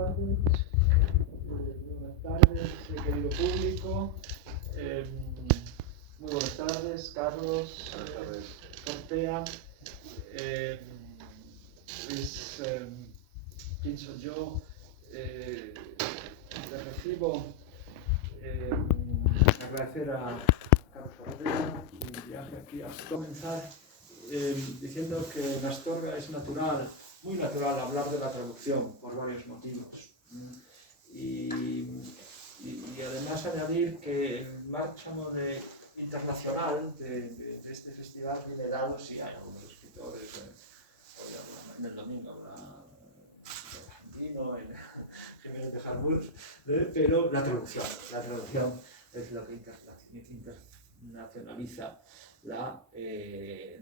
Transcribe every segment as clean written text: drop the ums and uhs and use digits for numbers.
Buenas tardes, querido público. Muy buenas tardes, Carlos Ortea. Pienso yo, le recibo agradecer a Carlos Ortea su viaje aquí. A comenzar diciendo que en Astorga es natural, muy natural, hablar de la traducción por varios motivos. Y además añadir que en marcha internacional de este festival liberado, sí hay algunos escritores, hoy en el domingo habrá el argentino, el Jiménez de Harburg, pero la traducción es lo que internacionaliza la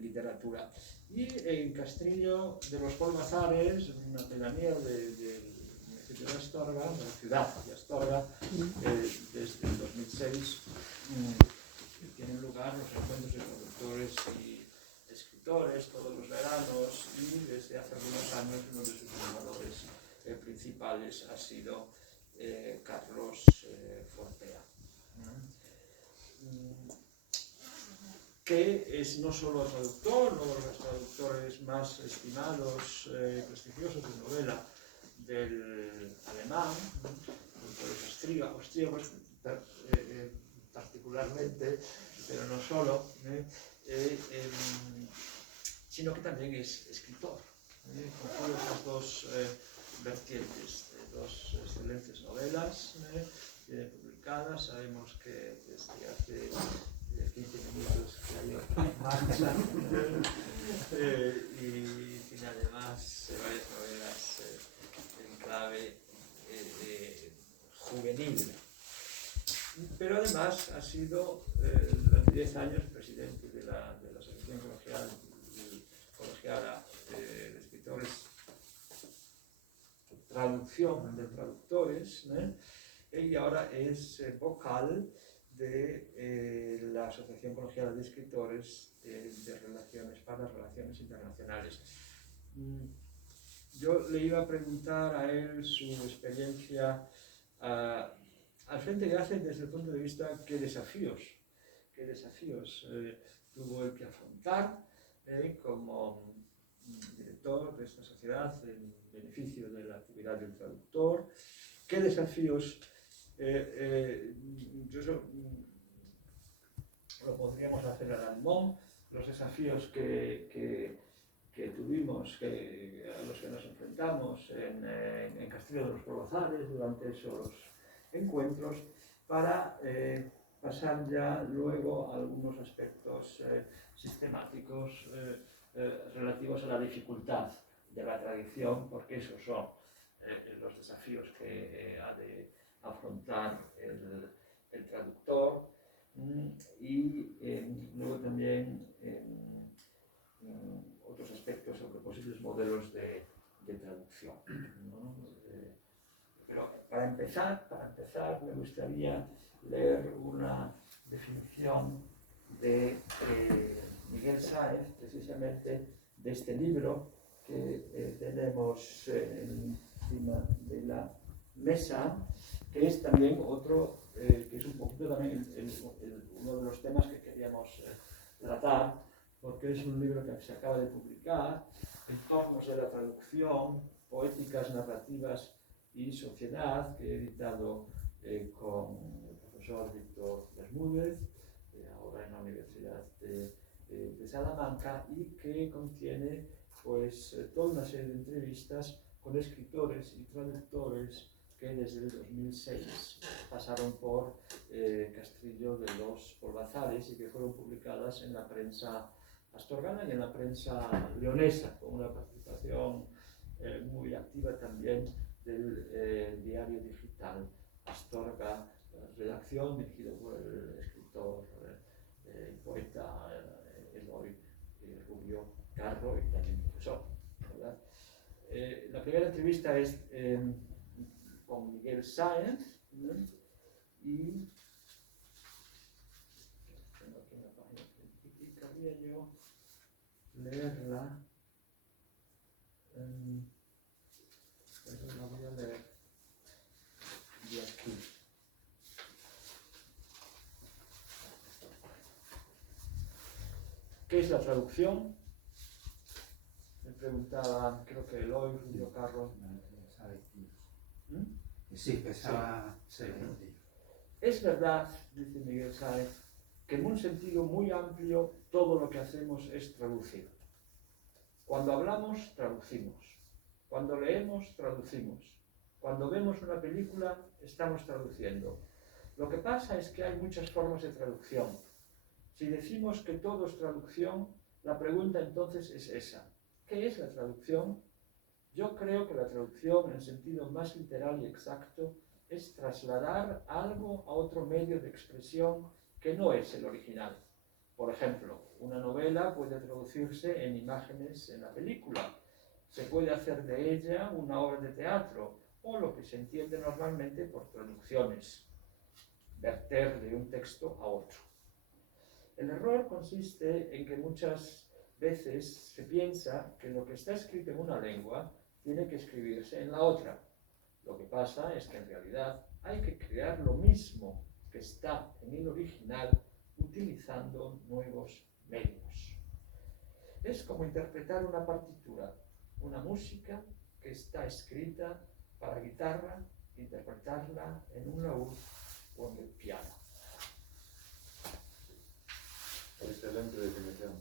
literatura. Y en Castrillo de los Polvazares, una pedanía del municipio de Astorga, de la ciudad de Astorga, desde el 2006 tienen lugar los encuentros de traductores y escritores todos los veranos, y desde hace algunos años uno de sus animadores principales ha sido Carlos Fortea, que es no solo traductor, uno de los traductores más estimados y prestigiosos de novela del alemán, austríacos particularmente, pero no solo, sino que también es escritor. Conjuga esas dos vertientes, dos excelentes novelas publicadas. Sabemos que desde hace 15 minutos que hay otra marcha y tiene además varias novelas en clave juvenil. Pero además ha sido durante 10 años presidente de la Asociación Colegiada de Escritores, Traducción de Traductores, y ahora es vocal de la Asociación Colegiada de Escritores de Relaciones para las Relaciones Internacionales. Yo le iba a preguntar a él su experiencia al frente de ACE desde el punto de vista qué desafíos tuvo él que afrontar como director de esta sociedad en beneficio de la actividad del traductor, qué desafíos lo podríamos hacer al alemán, los desafíos que tuvimos, a los que nos enfrentamos en Castrillo de los Polvazares durante esos encuentros, para pasar ya luego a algunos aspectos sistemáticos relativos a la dificultad de la tradición, porque esos son los desafíos que ha de afrontar el traductor, y luego también otros aspectos sobre posibles modelos de traducción, ¿no? Pero para empezar, me gustaría leer una definición de Miguel Sáenz, precisamente de este libro que tenemos encima de la mesa, que es también otro, que es un poquito también uno de los temas que queríamos tratar, porque es un libro que se acaba de publicar, Entornos de la traducción, poéticas, narrativas y sociedad, que he editado con el profesor Víctor Bermúdez, ahora en la Universidad de Salamanca, y que contiene pues toda una serie de entrevistas con escritores y traductores que desde el 2006 pasaron por Castrillo de los Polvazares y que fueron publicadas en la prensa astorgana y en la prensa leonesa, con una participación muy activa también del diario digital Astorga Redacción, dirigido por el escritor y poeta Eloy Rubio Carro, y también profesor, ¿verdad? La primera entrevista es con Miguel Sáenz, ¿no? Y tengo aquí una página que querría yo leerla, pero la voy a leer ¿Qué es la traducción? Me preguntaba, creo que Eloy, Julio Carlos. Sí, pensaba. Sí. Es verdad, dice Miguel Sáez, que en un sentido muy amplio todo lo que hacemos es traducir. Cuando hablamos, traducimos. Cuando leemos, traducimos. Cuando vemos una película, estamos traduciendo. Lo que pasa es que hay muchas formas de traducción. Si decimos que todo es traducción, la pregunta entonces es esa. ¿Qué es la traducción? Yo creo que la traducción, en el sentido más literal y exacto, es trasladar algo a otro medio de expresión que no es el original. Por ejemplo, una novela puede traducirse en imágenes en la película. Se puede hacer de ella una obra de teatro, o lo que se entiende normalmente por traducciones, verter de un texto a otro. El error consiste en que muchas veces se piensa que lo que está escrito en una lengua tiene que escribirse en la otra. Lo que pasa es que en realidad hay que crear lo mismo que está en el original utilizando nuevos medios. Es como interpretar una partitura, una música que está escrita para guitarra, interpretarla en un laúd o en el piano. Excelente definición.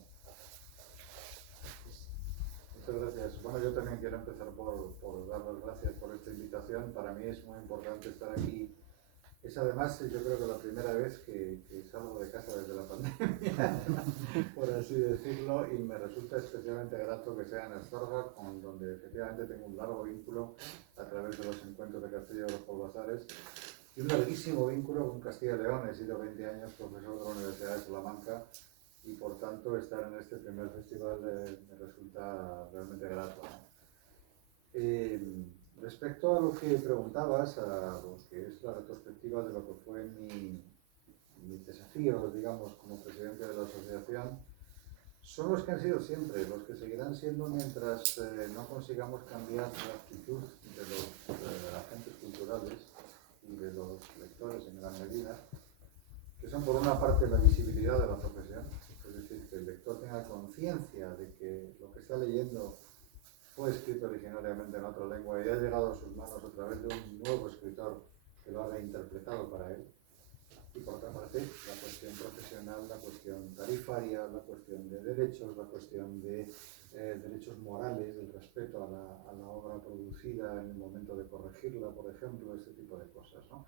Muchas gracias. Bueno, yo también quiero empezar por dar las gracias por esta invitación. Para mí es muy importante estar aquí. Es además, yo creo que la primera vez que salgo de casa desde la pandemia, por así decirlo, y me resulta especialmente grato que sea en Astorga, con donde efectivamente tengo un largo vínculo a través de los encuentros de Castilla de los Polvasares y un larguísimo vínculo con Castilla y León. He sido 20 años profesor de la Universidad de Salamanca y por tanto estar en este primer festival me resulta realmente grato. Respecto a lo que preguntabas, a lo que es la retrospectiva de lo que fue mis desafíos, digamos, como presidente de la asociación, son los que han sido siempre, los que seguirán siendo mientras no consigamos cambiar la actitud de los agentes culturales y de los lectores en gran medida, que son por una parte la visibilidad de la profesión, es decir, que el lector tenga conciencia de que lo que está leyendo fue escrito originariamente en otra lengua y ha llegado a sus manos a través de un nuevo escritor que lo ha reinterpretado para él. Y por otra parte, la cuestión profesional, la cuestión tarifaria, la cuestión de derechos, la cuestión de derechos morales, del respeto a la obra producida en el momento de corregirla, por ejemplo, este tipo de cosas, ¿no?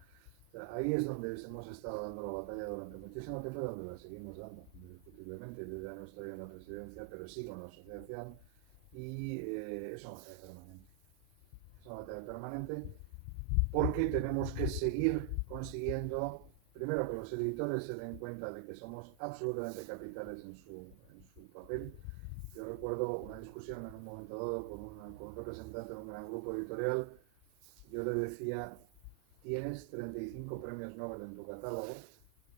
O sea, ahí es donde hemos estado dando la batalla durante muchísimo tiempo y donde la seguimos dando, indiscutiblemente. Yo ya no estoy en la presidencia, pero sigo en la asociación y es una batalla permanente. Es una batalla permanente porque tenemos que seguir consiguiendo, primero, que los editores se den cuenta de que somos absolutamente capitales en su papel. Yo recuerdo una discusión en un momento dado con un representante de un gran grupo editorial. Yo le decía: tienes 35 premios Nobel en tu catálogo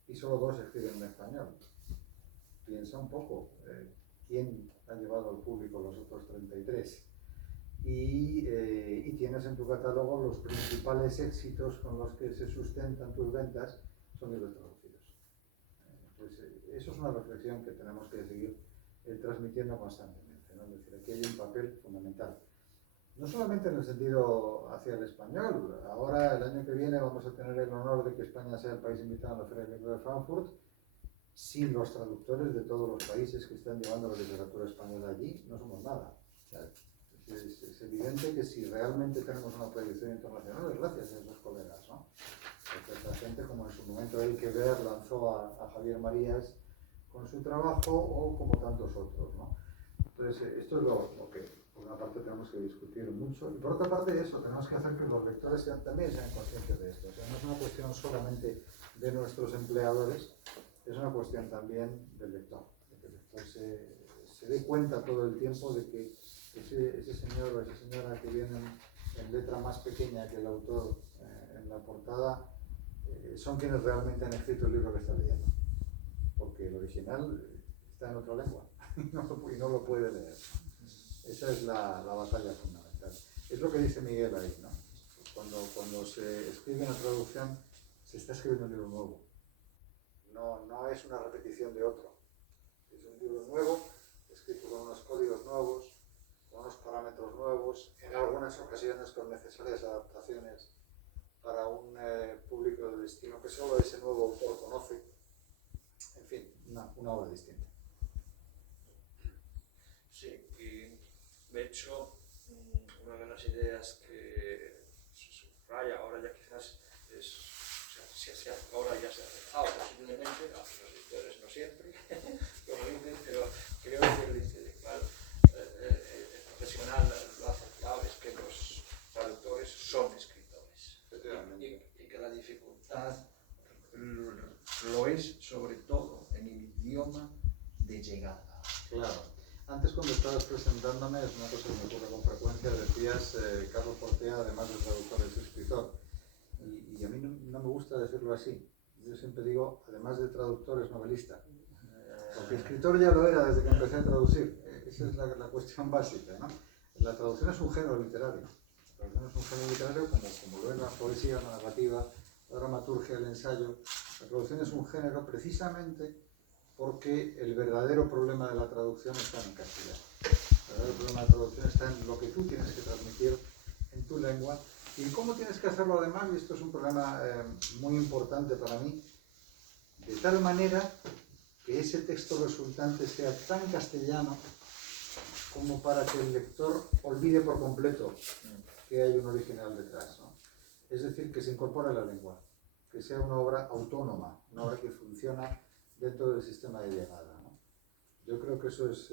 y solo 2 escriben en español. Piensa un poco, ¿quién ha llevado al público los otros 33? Y tienes en tu catálogo los principales éxitos con los que se sustentan tus ventas, son libros traducidos. Pues eso es una reflexión que tenemos que seguir transmitiendo constantemente, ¿no? Es decir, aquí hay un papel fundamental. No solamente en el sentido hacia el español. Ahora, el año que viene, vamos a tener el honor de que España sea el país invitado a la Feria del Libro de Frankfurt, sin los traductores de todos los países que están llevando la literatura española allí, no somos nada. O sea, es evidente que si realmente tenemos una proyección internacional es gracias a esos colegas, ¿no? Porque la gente, como en su momento Elke Ver lanzó a Javier Marías con su trabajo, o como tantos otros, ¿no? Entonces, esto es lo que por una parte tenemos que discutir mucho, y por otra parte eso, tenemos que hacer que los lectores también sean conscientes de esto. O sea, no es una cuestión solamente de nuestros empleadores, es una cuestión también del lector, de que el lector se dé cuenta todo el tiempo de que ese señor o esa señora que vienen en letra más pequeña que el autor en la portada son quienes realmente han escrito el libro que está leyendo, porque el original está en otra lengua y no lo puede leer. Esa es la batalla fundamental. Es lo que dice Miguel ahí, ¿no? Cuando se escribe una traducción, se está escribiendo un libro nuevo. No es una repetición de otro. libro nuevo, escrito con unos códigos nuevos, con unos parámetros nuevos, en algunas ocasiones con necesarias adaptaciones para un público de destino que solo ese nuevo autor conoce. En fin, una obra distinta. Sí, y de hecho, una de las ideas que se subraya ahora ya quizás es, o sea, ahora ya se ha aceptado posiblemente, a los editores no siempre, como dicen, pero creo que el intelectual, el profesional lo ha aceptado, es que los traductores son escritores. Y que la dificultad lo es sobre todo en el idioma de llegada. Claro. Antes, cuando estabas presentándome, es una cosa que me ocurre con frecuencia, decías Carlos Portea, además de traductor, es escritor. Y a mí no me gusta decirlo así. Yo siempre digo, además de traductor, es novelista. Porque escritor ya lo era desde que empecé a traducir. Esa es la cuestión básica, ¿no? La traducción es un género literario. La traducción es un género literario como lo es la poesía, la narrativa, la dramaturgia, el ensayo. La traducción es un género precisamente porque el verdadero problema de la traducción está en castellano. El verdadero problema de la traducción está en lo que tú tienes que transmitir en tu lengua y cómo tienes que hacerlo además, y esto es un problema muy importante para mí, de tal manera que ese texto resultante sea tan castellano como para que el lector olvide por completo que hay un original detrás, ¿no? Es decir, que se incorpore a la lengua, que sea una obra autónoma, una obra que funciona dentro del sistema de llegada, ¿no? Yo creo que eso es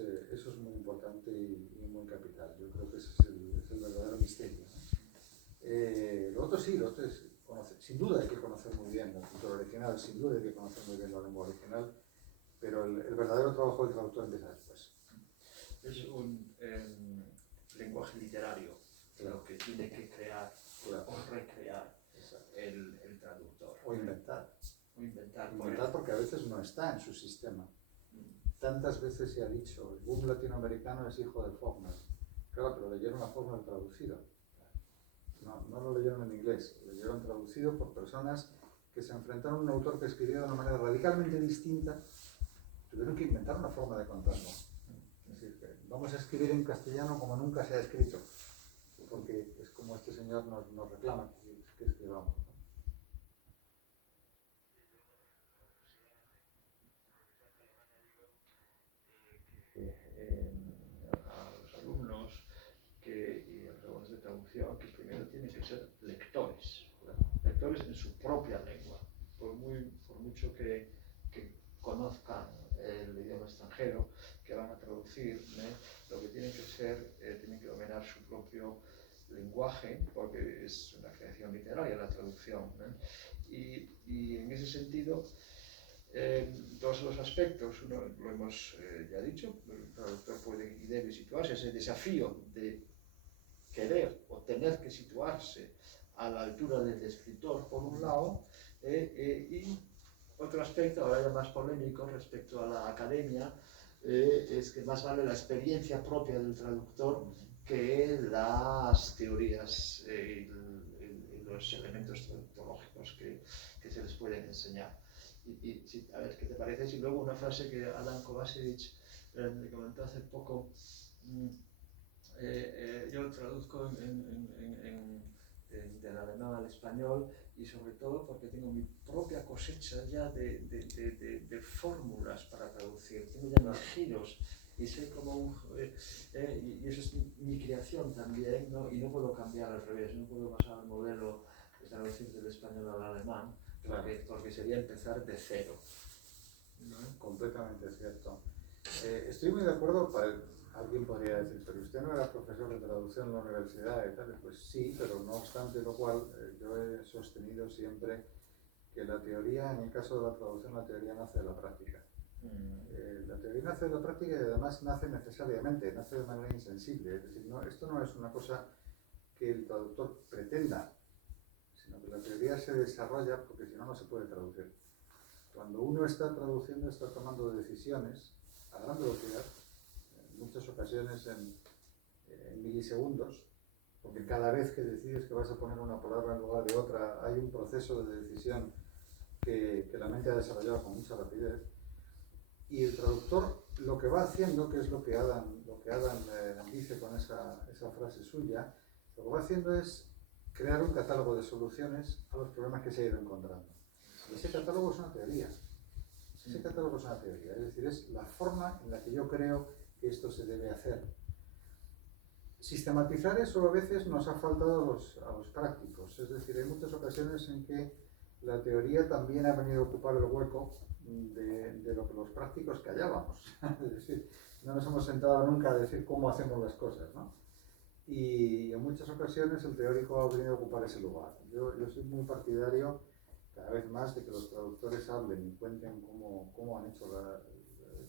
muy importante y muy capital. Yo creo que ese es el verdadero misterio, ¿no? Lo otro sí, lo otro es conocer. Sin duda hay que conocer muy bien la cultura original, sin duda hay que conocer muy bien la lengua original, pero el verdadero trabajo del traductor empieza después. Es un lenguaje literario, claro, lo que tiene que crear, claro, o recrear el traductor. O inventar. Inventar porque a veces no está en su sistema. Tantas veces se ha dicho, el boom latinoamericano es hijo de Faulkner. Claro, pero leyeron a Faulkner traducido. No lo leyeron en inglés, lo leyeron traducido por personas que se enfrentaron a un autor que escribía de una manera radicalmente distinta. Tuvieron que inventar una forma de contarlo. Es decir, que vamos a escribir en castellano como nunca se ha escrito, porque es como este señor nos reclama que escribamos. A los alumnos y a los alumnos de traducción que primero tienen que ser lectores, lectores en su propia lengua, por mucho que conozcan el idioma extranjero que van a traducir, lo que tienen que ser, tienen que dominar su propio lenguaje, porque es una creación literaria la traducción, y en ese sentido dos los aspectos, uno lo hemos ya dicho, el traductor puede y debe situarse, ese desafío de querer o tener que situarse a la altura del escritor por un lado, y otro aspecto, ahora ya más polémico respecto a la academia, es que más vale la experiencia propia del traductor que las teorías y los elementos traductológicos que se les pueden enseñar. Y a ver qué te parece. Y luego una frase que Adam Kovacevic me comentó hace poco. Yo traduzco del alemán al español y sobre todo porque tengo mi propia cosecha ya de fórmulas para traducir. Tengo ya mis giros y sé cómo y eso es mi creación también, ¿no? Y no puedo cambiar al revés, no puedo pasar al modelo de traducir del español al alemán. Claro. Porque sería empezar de cero, ¿no? Completamente cierto. Estoy muy de acuerdo. Alguien podría decir, pero usted no era profesor de traducción en la universidad y tal. Pues sí, pero no obstante lo cual, yo he sostenido siempre que la teoría, en el caso de la traducción, la teoría nace de la práctica. La teoría nace de la práctica y además nace necesariamente, nace de manera insensible. Es decir, esto no es una cosa que el traductor pretenda, sino que la teoría se desarrolla porque si no, no se puede traducir. Cuando uno está traduciendo, está tomando decisiones a gran velocidad, en muchas ocasiones en milisegundos, porque cada vez que decides que vas a poner una palabra en lugar de otra, hay un proceso de decisión que la mente ha desarrollado con mucha rapidez. Y el traductor lo que va haciendo, que es lo que Adam dice con esa frase suya, lo que va haciendo es crear un catálogo de soluciones a los problemas que se ha ido encontrando. Ese catálogo es una teoría. Ese catálogo es una teoría, es decir, es la forma en la que yo creo que esto se debe hacer. Sistematizar eso a veces nos ha faltado a los prácticos, es decir, hay muchas ocasiones en que la teoría también ha venido a ocupar el hueco de lo que los prácticos callábamos. Es decir, no nos hemos sentado nunca a decir cómo hacemos las cosas, ¿no? Y en muchas ocasiones el teórico ha venido a ocupar ese lugar. Yo soy muy partidario cada vez más de que los traductores hablen y cuenten cómo han hecho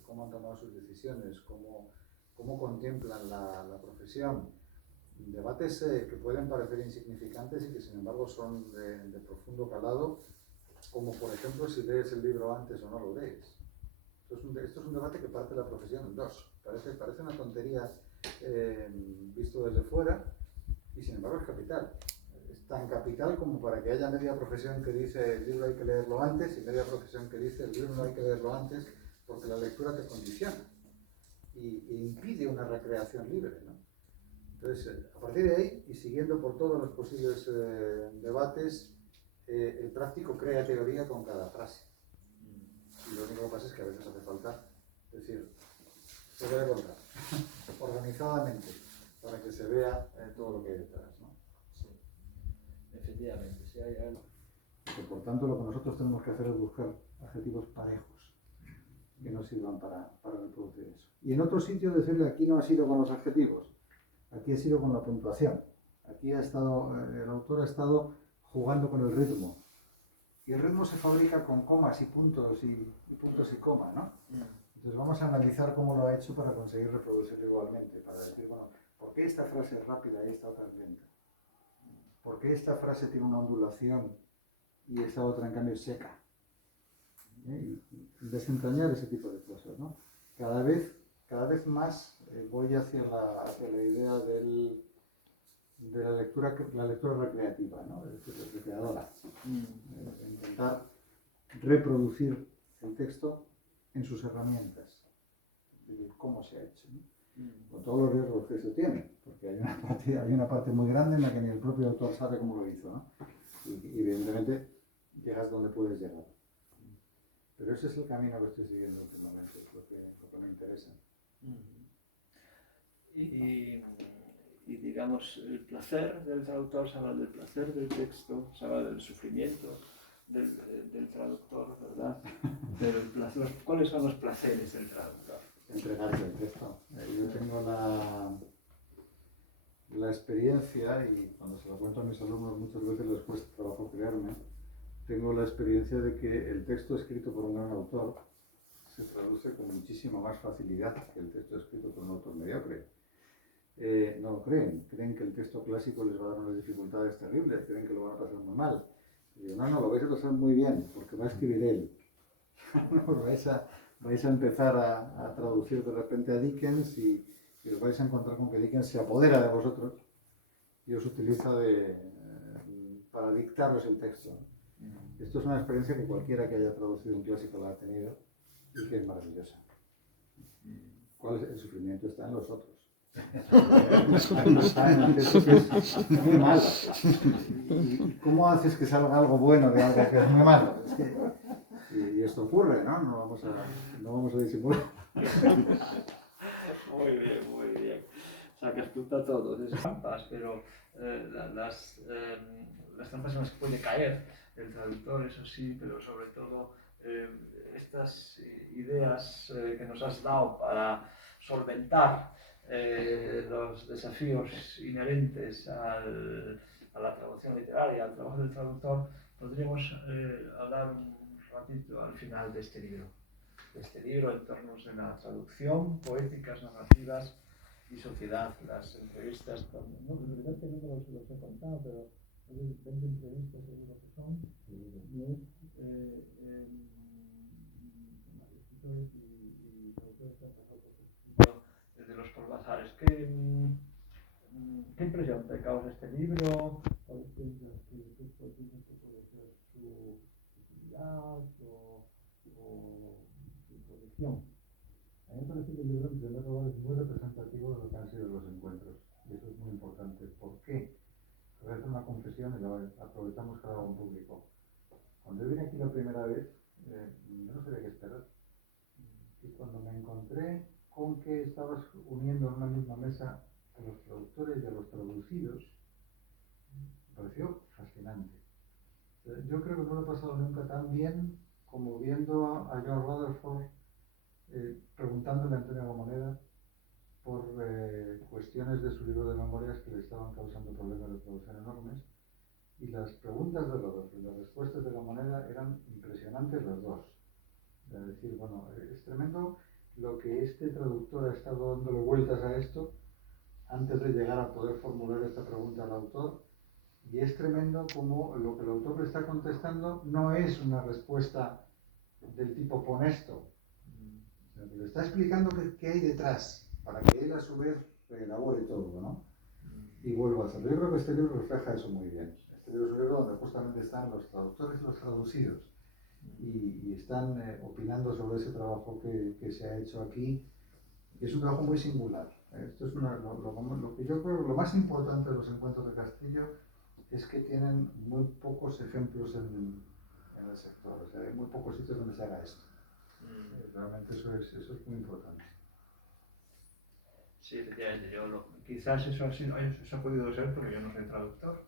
cómo han tomado sus decisiones, cómo contemplan la profesión. Debates que pueden parecer insignificantes y que sin embargo son de profundo calado, como por ejemplo si lees el libro antes o no lo lees. Esto es un debate que parte la profesión en dos. Parece una tontería visto desde fuera y sin embargo es capital. Es tan capital como para que haya media profesión que dice el libro hay que leerlo antes y media profesión que dice el libro no hay que leerlo antes porque la lectura te condiciona y impide una recreación libre, ¿no? Entonces, a partir de ahí, y siguiendo por todos los posibles debates, el práctico crea teoría con cada frase. Y lo único que pasa es que a veces hace falta decir, se debe contar organizadamente para que se vea todo lo que hay detrás, ¿no? Sí, efectivamente, si hay algo. Y por tanto, lo que nosotros tenemos que hacer es buscar adjetivos parejos que nos sirvan para reproducir eso. Y en otro sitio decirle, aquí no ha sido con los adjetivos, aquí ha sido con la puntuación. Aquí el autor ha estado jugando con el ritmo. Y el ritmo se fabrica con comas y puntos y coma, ¿no? Entonces vamos a analizar cómo lo ha hecho para conseguir reproducirlo igualmente, para decir, bueno, ¿por qué esta frase es rápida y esta otra es lenta? ¿Por qué esta frase tiene una ondulación y esta otra en cambio es seca? Y desentrañar ese tipo de cosas, ¿no? Cada vez más voy hacia la idea de la lectura recreativa, ¿no? Es decir, recreadora. Intentar reproducir el texto en sus herramientas, cómo se ha hecho, ¿no? Con todos los riesgos que eso tiene, porque hay una parte muy grande en la que ni el propio autor sabe cómo lo hizo, ¿no? Y evidentemente llegas donde puedes llegar. Pero ese es el camino que estoy siguiendo últimamente, es lo que me interesa. Y digamos, el placer del traductor se habla del placer del texto, se habla del sufrimiento del traductor, ¿verdad? ¿Cuáles son los placeres del traductor? Entregarse el texto. Yo tengo la experiencia, y cuando se lo cuento a mis alumnos muchas veces les cuesta trabajo creerme, tengo la experiencia de que el texto escrito por un gran autor se traduce con muchísima más facilidad que el texto escrito por un autor mediocre. No lo creen que el texto clásico les va a dar unas dificultades terribles, creen que lo van a pasar muy mal. Y digo, no, lo vais a pasar muy bien, porque va a escribir él. vais a empezar a traducir de repente a Dickens y os vais a encontrar con que Dickens se apodera de vosotros y os utiliza para dictaros el texto. Esto es una experiencia que cualquiera que haya traducido un clásico la ha tenido y que es maravillosa. El sufrimiento está en los otros. Está en el texto que es muy malo. ¿Y cómo haces que salga algo bueno de algo que es muy malo? Y esto ocurre, ¿no? No vamos a disimular. Muy bien. Sacas punta a todos, esas trampas, pero las trampas en las que puede caer el traductor, eso sí, pero sobre todo estas ideas que nos has dado para solventar los desafíos inherentes a la traducción literaria, al trabajo del traductor, podríamos hablar un ratito al final de este libro en torno a la traducción, poéticas, narrativas y sociedad. Las entrevistas, no, de verdad que no los he contado, pero hay 20 entrevistas seguro que son, y es escritores y traductores que han pasado por escrito desde los Corbazares. ¿Qué impresión te causa este libro? ¿Cuáles piensas que puede ser su utilidad o su producción? A mí me parece que el libro, en primer lugar, es muy representativo de lo que han sido los encuentros. Y eso es muy importante. ¿Por qué? Voy a hacer una confesión y la aprovechamos que lo hago en público. Cuando yo vine aquí la primera vez, yo no sabía qué esperar. Y cuando me encontré con que estabas uniendo en una misma mesa a los traductores y a los traducidos, me pareció fascinante. Yo creo que no lo he pasado nunca tan bien como viendo a John Rutherford preguntándole a Antonio Gamoneda por cuestiones de su libro de memorias que le estaban causando problemas de traducción enormes, y las preguntas de Rutherford y las respuestas de Gamoneda eran impresionantes las dos. Es decir, bueno, es tremendo lo que este traductor ha estado dándole vueltas a esto antes de llegar a poder formular esta pregunta al autor, y es tremendo como lo que el autor le está contestando no es una respuesta del tipo pon esto, sino que le está explicando qué hay detrás, para que él a su vez elabore todo, ¿no? Y vuelvo a hacerlo. Yo creo que este libro refleja eso muy bien. Este libro es un libro donde justamente están los traductores y los traducidos, y están opinando sobre ese trabajo que se ha hecho aquí. Y es un trabajo muy singular. Esto es lo que yo creo lo más importante de los encuentros de Castillo es que tienen muy pocos ejemplos en el sector. O sea, hay muy pocos sitios donde se haga esto. Realmente eso es muy importante. Sí, efectivamente. Quizás eso ha podido ser porque yo no soy traductor.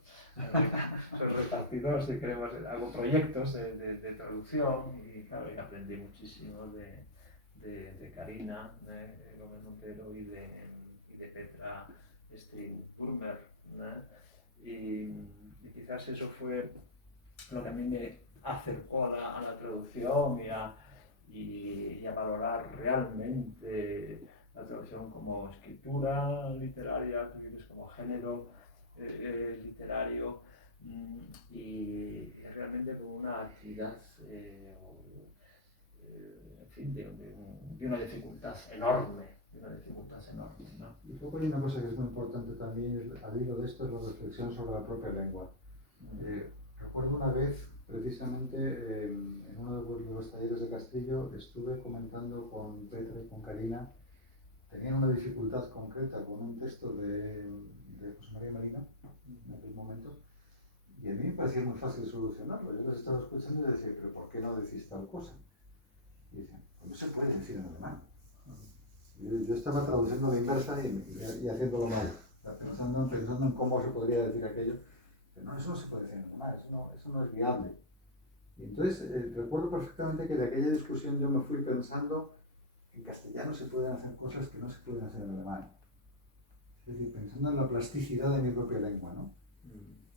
Soy repartidor, si queremos, hago proyectos de traducción y claro, y aprendí muchísimo de Karina Gómez Montero y de Petra String-Burmer, y quizás eso fue lo que a mí me acercó a la traducción y a valorar realmente la traducción como escritura literaria, como género literario, y realmente como una actividad en fin, de una dificultad enorme, ¿no? Y luego hay una cosa que es muy importante también, al hilo de esto, es la reflexión sobre la propia lengua. Recuerdo una vez, precisamente, en uno de los talleres de Castillo, estuve comentando con Petra y con Karina. Tenían una dificultad concreta con un texto de José María Marina, en aquel momento, y a mí me parecía muy fácil solucionarlo. Yo les estaba escuchando y decía, pero ¿por qué no decís tal cosa? Y decían, pues no se puede decir en alemán. Yo estaba traduciendo a la inversa y haciéndolo mal, pensando en cómo se podría decir aquello. Pero no, eso no se puede decir en alemán, eso no es viable. Y entonces recuerdo perfectamente que de aquella discusión yo me fui pensando que en castellano se pueden hacer cosas que no se pueden hacer en alemán. Es decir, pensando en la plasticidad de mi propia lengua, ¿no?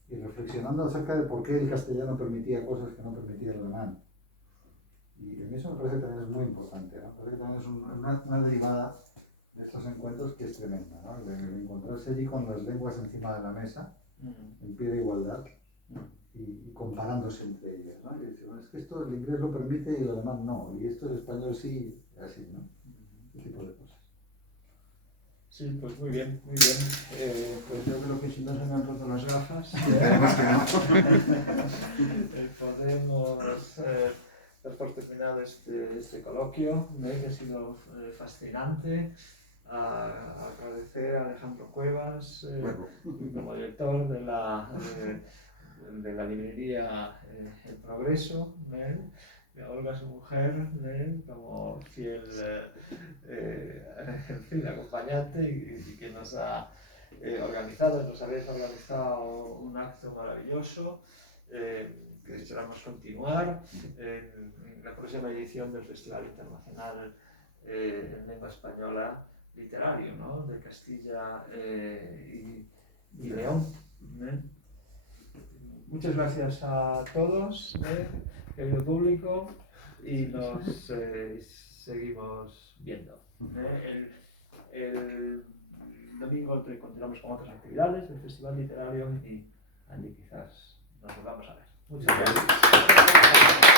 Y reflexionando acerca de por qué el castellano permitía cosas que no permitía el alemán. Y a mí eso me parece que también es muy importante, ¿no? Me parece que también es una derivada de estos encuentros que es tremenda, ¿no? El encontrarse allí con las lenguas encima de la mesa, en pie de igualdad, y comparándose entre ellas, ¿no? Y dice, bueno, es que esto el inglés lo permite y el alemán no, y esto el español sí, así, ¿no? Ese tipo de cosas. Sí, pues muy bien, muy bien. Pues yo creo que si no se me han roto las gafas, podemos dar por terminado este coloquio, que ha sido fascinante. Agradecer a Alejandro Cuevas, como director de la librería El Progreso, a Olga, su mujer, como fiel en fin, acompañante, y que nos ha organizado, nos habéis organizado un acto maravilloso que esperamos continuar en la próxima edición del Festival Internacional en Lengua Española Literario, ¿no? De Castilla y León. Muchas gracias a todos, querido público, y nos seguimos viendo. El domingo continuamos con otras actividades del Festival Literario y allí quizás nos volvamos a ver. Muchas gracias.